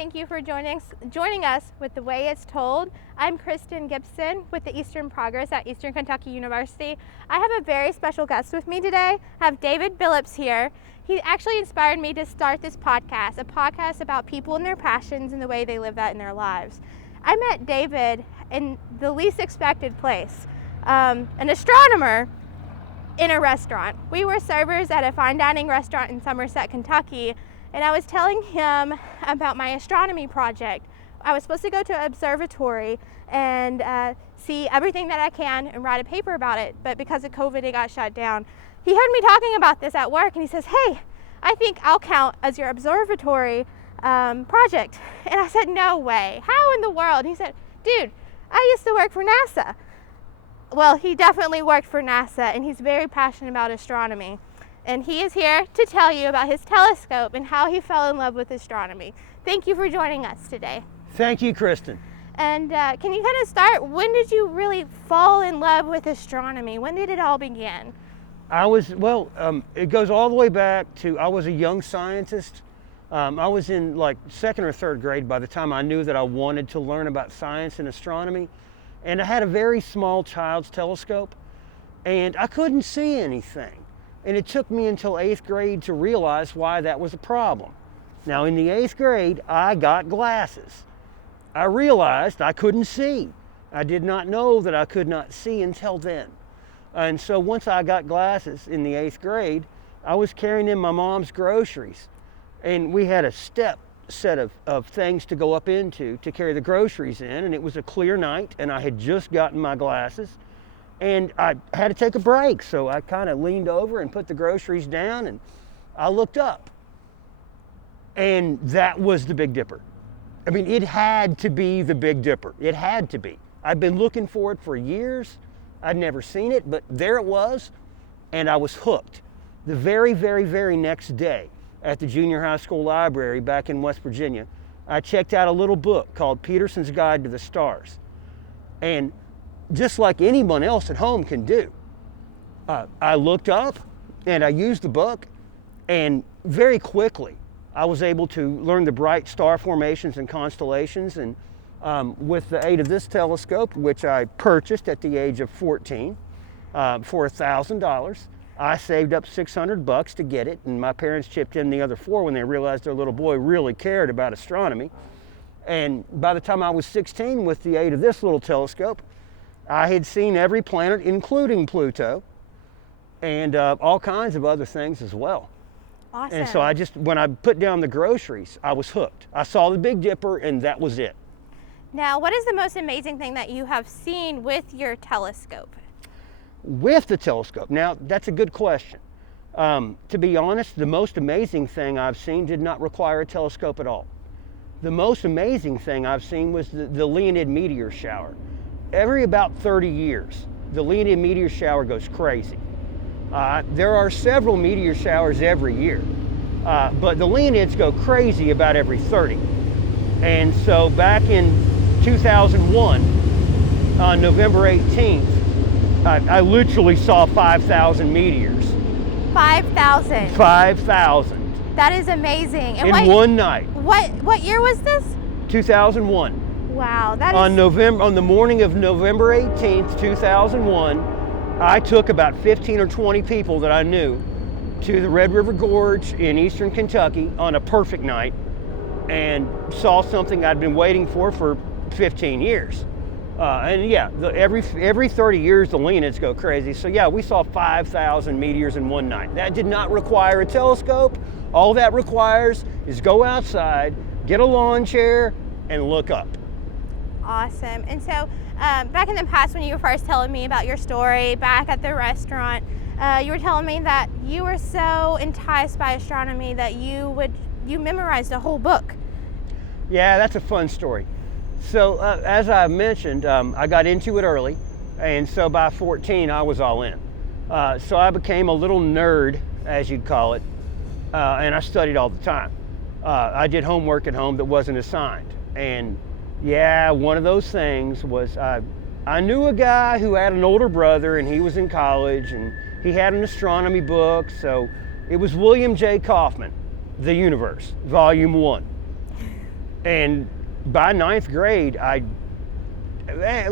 Thank you for joining us with The Way It's Told. I'm Kristen Gibson with the Eastern Progress at Eastern Kentucky University. I have a very special guest with me today. I have David Billips here. He actually inspired me to start this podcast, a podcast about people and their passions and the way they live that in their lives. I met David in the least expected place, an astronomer in a restaurant. We were servers at a fine dining restaurant in Somerset, Kentucky, and I was telling him about my astronomy project. I was supposed to go to an observatory and see everything that I can and write a paper about it, but because of COVID, it got shut down. He heard me talking about this at work, and he says, "Hey, I think I'll count as your observatory project." And I said, "No way. How in the world?" He said, "Dude, I used to work for NASA." Well, he definitely worked for NASA, and he's very passionate about astronomy. And he is here to tell you about his telescope and how he fell in love with astronomy. Thank you for joining us today. Thank you, Kristen. And can you kind of start, when did you really fall in love with astronomy? When did it all begin? It goes all the way back to, I was a young scientist. I was in like second or third grade by the time I knew that I wanted to learn about science and astronomy. And I had a very small child's telescope, and I couldn't see anything. And it took me until 8th grade to realize why that was a problem. Now, in the 8th grade, I got glasses. I realized I couldn't see. I did not know that I could not see until then. And so once I got glasses in the 8th grade, I was carrying in my mom's groceries. And we had a set of things to go up into to carry the groceries in. And it was a clear night, and I had just gotten my glasses. And I had to take a break, so I kind of leaned over and put the groceries down, and I looked up. And that was the Big Dipper. I mean, it had to be the Big Dipper. It had to be. I'd been looking for it for years. I'd never seen it, but there it was, and I was hooked. The very, very, very next day at the junior high school library back in West Virginia, I checked out a little book called Peterson's Guide to the Stars. And just like anyone else at home can do, I looked up and I used the book, and very quickly I was able to learn the bright star formations and constellations. And with the aid of this telescope, which I purchased at the age of 14 for $1,000, I saved up $600 to get it, and my parents chipped in the other $4 when they realized their little boy really cared about astronomy. And by the time I was 16, with the aid of this little telescope, I had seen every planet, including Pluto, and all kinds of other things as well. Awesome. And so when I put down the groceries, I was hooked. I saw the Big Dipper, and that was it. Now, what is the most amazing thing that you have seen with your telescope? With the telescope? Now, that's a good question. To be honest, the most amazing thing I've seen did not require a telescope at all. The most amazing thing I've seen was the Leonid meteor shower. Every about 30 years, the Leonid meteor shower goes crazy. There are several meteor showers every year, but the Leonids go crazy about every 30. And so back in 2001, on November 18th, I literally saw 5,000 meteors. 5,000? 5,000. That is amazing. And in one night. What year was this? 2001. Wow, that is... On the morning of November 18th, 2001, I took about 15 or 20 people that I knew to the Red River Gorge in eastern Kentucky on a perfect night, and saw something I'd been waiting for 15 years. Every 30 years the Leonids go crazy. So yeah, we saw 5,000 meteors in one night. That did not require a telescope. All that requires is go outside, get a lawn chair, and look up. Awesome. And so back in the past, when you were first telling me about your story back at the restaurant, you were telling me that you were so enticed by astronomy that you memorized a whole book. Yeah, that's a fun story. So as I mentioned, I got into it early, and so by 14 I was all in. So I became a little nerd, as you'd call it, and I studied all the time. I did homework at home that wasn't assigned, and yeah, one of those things was I knew a guy who had an older brother, and he was in college, and he had an astronomy book. So it was William J. Kaufman, The Universe, Volume 1. And by ninth grade, at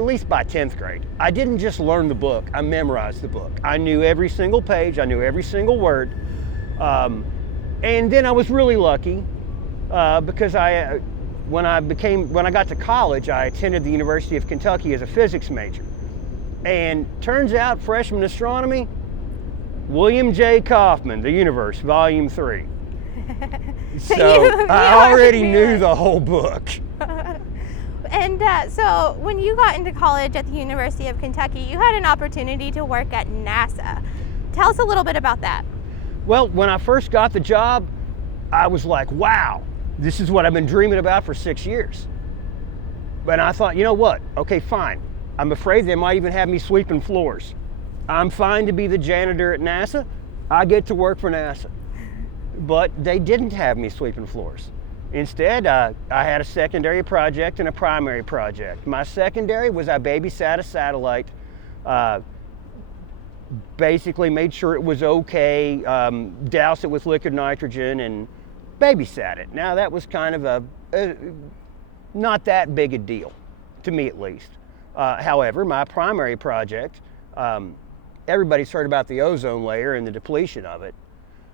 least by 10th grade, I didn't just learn the book, I memorized the book. I knew every single page, I knew every single word. And then I was really lucky because when I got to college, I attended the University of Kentucky as a physics major. And turns out, freshman astronomy, William J. Kaufman, The Universe, Volume 3. So I already knew the whole book. And so when you got into college at the University of Kentucky, you had an opportunity to work at NASA. Tell us a little bit about that. Well, when I first got the job, I was like, wow, this is what I've been dreaming about for 6 years. But I thought, you know what? Okay, fine. I'm afraid they might even have me sweeping floors. I'm fine to be the janitor at NASA. I get to work for NASA. But they didn't have me sweeping floors. Instead, I had a secondary project and a primary project. My secondary was I babysat a satellite, basically made sure it was okay, doused it with liquid nitrogen and babysat it. Now that was kind of not that big a deal, to me at least. However, my primary project, everybody's heard about the ozone layer and the depletion of it.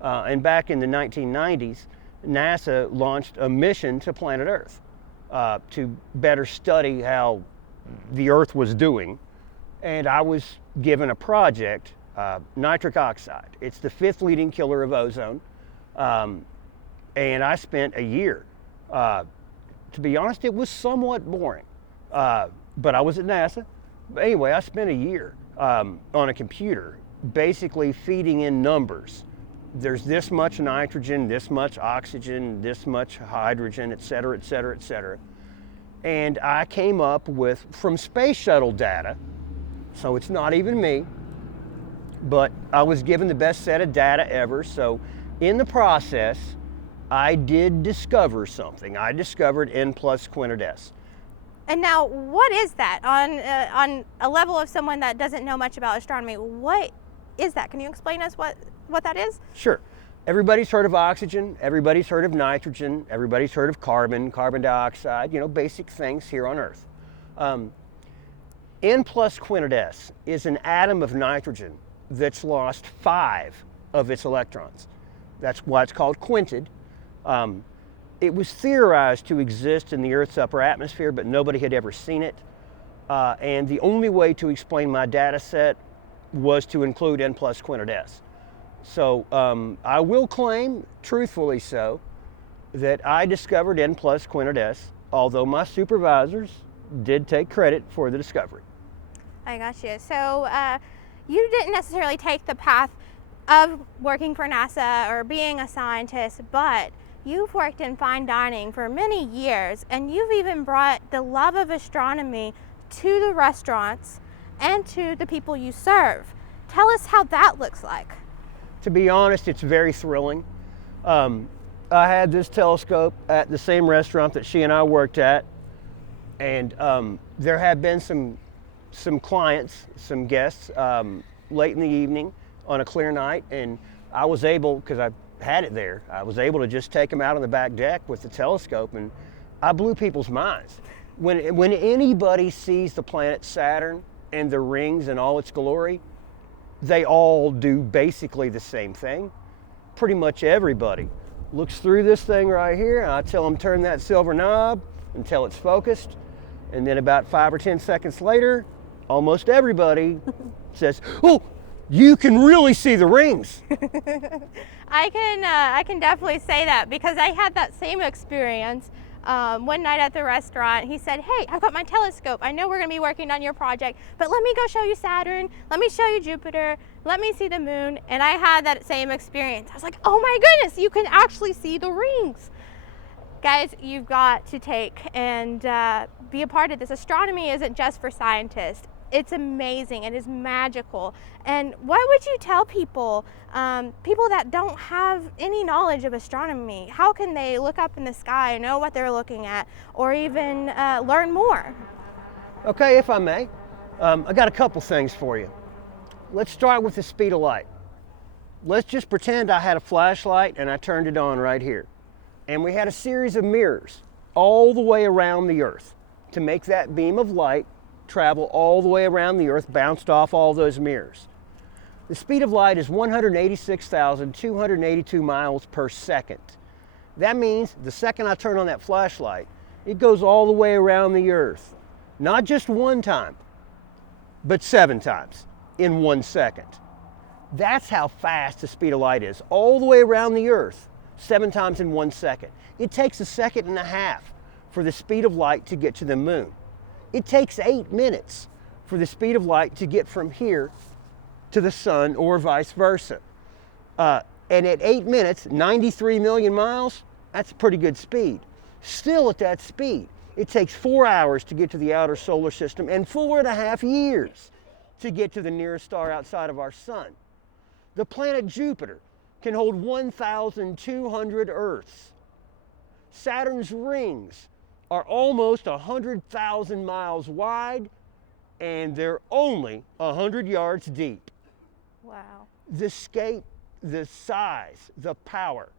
And back in the 1990s, NASA launched a mission to planet Earth to better study how the Earth was doing. And I was given a project, nitric oxide. It's the 5th leading killer of ozone. And I spent a year. To be honest, it was somewhat boring, but I was at NASA. But anyway, I spent a year on a computer basically feeding in numbers. There's this much nitrogen, this much oxygen, this much hydrogen, et cetera, et cetera, et cetera. And I came up with, from space shuttle data, so it's not even me, but I was given the best set of data ever. So in the process, I did discover something. I discovered N plus quintides. And now, what is that? On a level of someone that doesn't know much about astronomy, what is that? Can you explain us what that is? Sure. Everybody's heard of oxygen, everybody's heard of nitrogen, everybody's heard of carbon dioxide, basic things here on Earth. N plus quintides is an atom of nitrogen that's lost 5 of its electrons. That's why it's called quinted. It was theorized to exist in the Earth's upper atmosphere, but nobody had ever seen it. And the only way to explain my data set was to include N plus quintides. So I will claim, truthfully so, that I discovered N plus quintides, although my supervisors did take credit for the discovery. I got you. So you didn't necessarily take the path of working for NASA or being a scientist, but you've worked in fine dining for many years, and you've even brought the love of astronomy to the restaurants and to the people you serve. Tell us how that looks like. To be honest, it's very thrilling. I had this telescope at the same restaurant that she and I worked at, and there had been some clients, some guests, late in the evening on a clear night, and I was able, because I had it there, I was able to just take them out on the back deck with the telescope, and I blew people's minds. When anybody sees the planet Saturn and the rings in all its glory, they all do basically the same thing. Pretty much everybody looks through this thing right here, and I tell them turn that silver knob until it's focused, and then about 5 or 10 seconds later, almost everybody says, "Oh, you can really see the rings." I can definitely say that, because I had that same experience one night at the restaurant. He said, "Hey, I've got my telescope. I know we're going to be working on your project, but let me go show you Saturn. Let me show you Jupiter. Let me see the moon." And I had that same experience. I was like, "Oh my goodness, you can actually see the rings." Guys, you've got to take and be a part of this. Astronomy isn't just for scientists. It's amazing. It is magical. And what would you tell people, people that don't have any knowledge of astronomy? How can they look up in the sky and know what they're looking at, or even learn more? Okay, if I may, I got a couple things for you. Let's start with the speed of light. Let's just pretend I had a flashlight and I turned it on right here. And we had a series of mirrors all the way around the Earth to make that beam of light travel all the way around the Earth, bounced off all those mirrors. The speed of light is 186,282 miles per second. That means the second I turn on that flashlight, it goes all the way around the Earth. Not just one time, but 7 times in 1 second. That's how fast the speed of light is, all the way around the Earth, 7 times in 1 second. It takes 1.5 seconds for the speed of light to get to the moon. It takes 8 minutes for the speed of light to get from here to the sun or vice versa. And at 8 minutes, 93 million miles, that's a pretty good speed. Still at that speed, it takes 4 hours to get to the outer solar system and 4.5 years to get to the nearest star outside of our sun. The planet Jupiter can hold 1,200 Earths. Saturn's rings are almost 100,000 miles wide, and they're only 100 yards deep. Wow. The scape, the size, the power.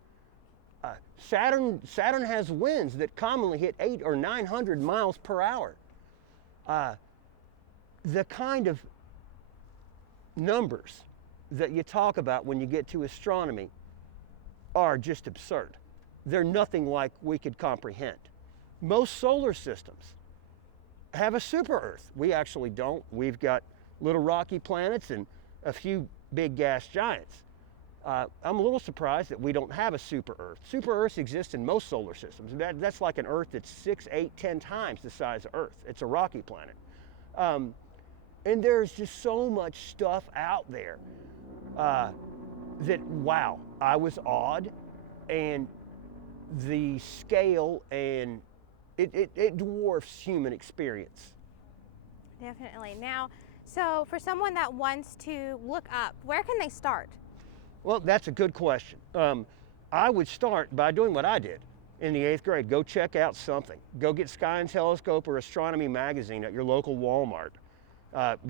Saturn has winds that commonly hit 800 or 900 miles per hour. The kind of numbers that you talk about when you get to astronomy are just absurd. They're nothing like we could comprehend. Most solar systems have a super Earth. We actually don't. We've got little rocky planets and a few big gas giants. I'm a little surprised that we don't have a super Earth. Super Earths exist in most solar systems. That's like an Earth that's 6, 8, 10 times the size of Earth. It's a rocky planet. And there's just so much stuff out there that, wow, I was awed. And the scale, and it dwarfs human experience. Definitely. Now, so for someone that wants to look up, where can they start? Well, that's a good question. I would start by doing what I did in the 8th grade. Go check out something. Go get Sky and Telescope or Astronomy magazine at your local Walmart.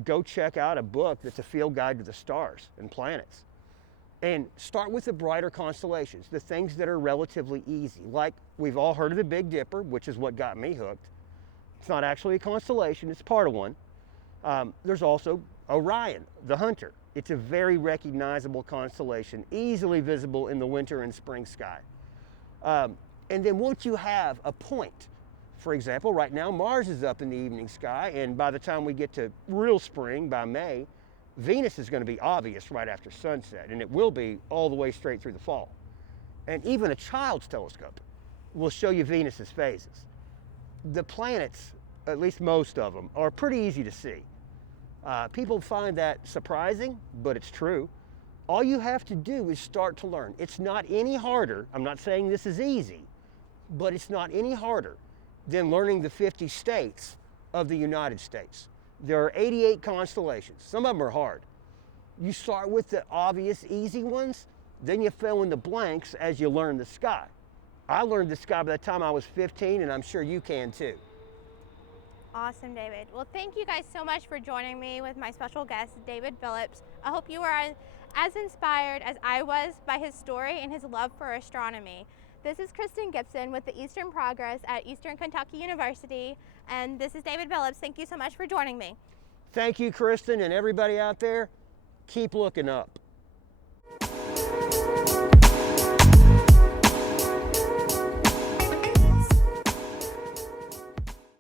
Go check out a book that's a field guide to the stars and planets. And start with the brighter constellations, the things that are relatively easy. Like, we've all heard of the Big Dipper, which is what got me hooked. It's not actually a constellation, it's part of one. There's also Orion, the Hunter. It's a very recognizable constellation, easily visible in the winter and spring sky. And then once you have a point, for example, right now Mars is up in the evening sky, and by the time we get to real spring, by May, Venus is going to be obvious right after sunset, and it will be all the way straight through the fall. And even a child's telescope will show you Venus's phases. The planets, at least most of them, are pretty easy to see. People find that surprising, but it's true. All you have to do is start to learn. It's not any harder. I'm not saying this is easy, but it's not any harder than learning the 50 states of the United States. There are 88 constellations. Some of them are hard. You start with the obvious, easy ones, then you fill in the blanks as you learn the sky. I learned the sky by the time I was 15, and I'm sure you can too. Awesome, David. Well, thank you guys so much for joining me with my special guest, David Billips. I hope you are as inspired as I was by his story and his love for astronomy. This is Kristen Gibson with the Eastern Progress at Eastern Kentucky University, and this is David Billips. Thank you so much for joining me. Thank you, Kristen, and everybody out there, keep looking up.